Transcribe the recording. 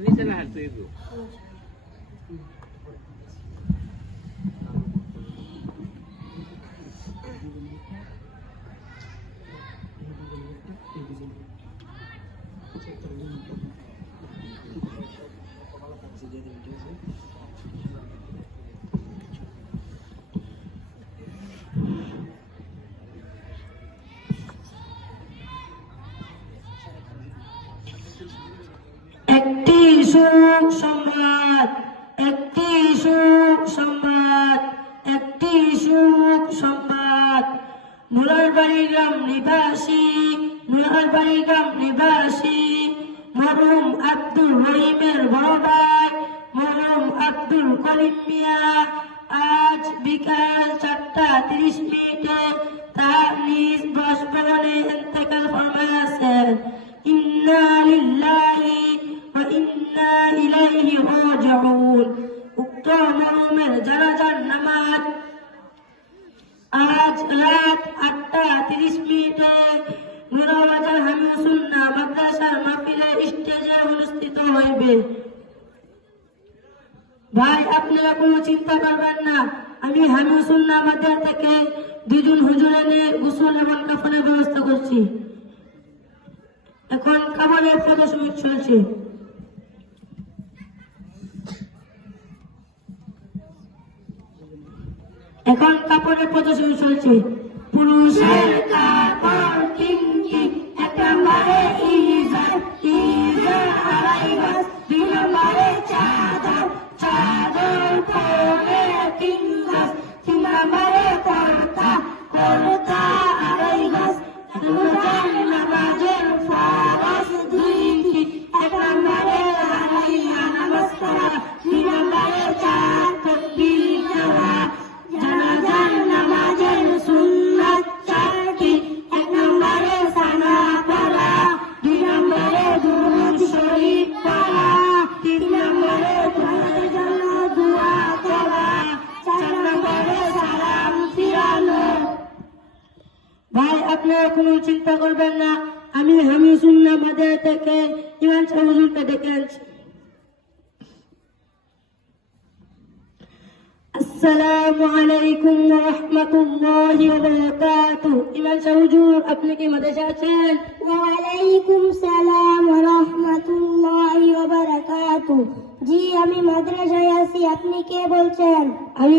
नीचे ना है तो एक মরহুম আব্দুল রহিমের বড় ভাই মরহুম আব্দুল করিম মিয়া আজ বিকাল 4:30 তার নিজ বাসভবনে ইন্তেকাল ফরমাইয়াছেন। ইন্না লিল্লাহি ওয়া ইন্না ইলাইহি রাজিউন। উক্ত মরহুমের জানাজার নামাজ আজ রাত 8:30 নুরবাজার হামিউসুন্নাহ মাদ্রাসার মাহফিলের স্টেজে অনুষ্ঠিত হইবে। ভাই আপনারা কোনো চিন্তা করবেন না, আমি হামিউসুন্নাহ মাদ্রাসা থেকে দুজন হুজুর এনে গোসল এবং কাফনের ব্যবস্থা করছি। এখন কাফনের প্রদর্শনী চলছে। পুরুষের কাপড় কিংকি এক নম্বরে ইজাত আড়াই গজ, 2 নম্বরে চাদর পরে 3 গজ, 3 নম্বরে কুর্তা আড়াই গজ, রোজার নামাজের ফরজ 2টি, 1 নম্বরে হারাইয়া নামাজ পড়া, 2 নম্বরে 4 তাকবীর দেওয়া, জানাজার নামাজের সুন্নাত 4টি, 1 নম্বরে সানা পড়া, 2 নম্বরে দুরূদ শরীফ পড়া, 3 নম্বরে তোমাদের জন্য দোয়া করা, 4 নম্বরে সালাম ফিরানো। ভাই আপনারা কোনো চিন্তা করবেন না, আমি হামিউসুন্নাহ মাদ্রাসা থেকে ইমাম সাহেব হুজুরকে ডেকে আনছি। আসসালামু আলাইকুম ওয়া রাহমাতুল্লাহি ওয়া বারাকাতুহু। ইমাম সাহেব হুজুর আপনি কি মাদ্রাসা আছেন? ওয়া আলাইকুম সালাম ওয়া রাহমাতুল্লাহি ওয়া বারাকাতুহু। জি আমি মাদ্রাসায় আছি, আপনি কে বলছেন? আমি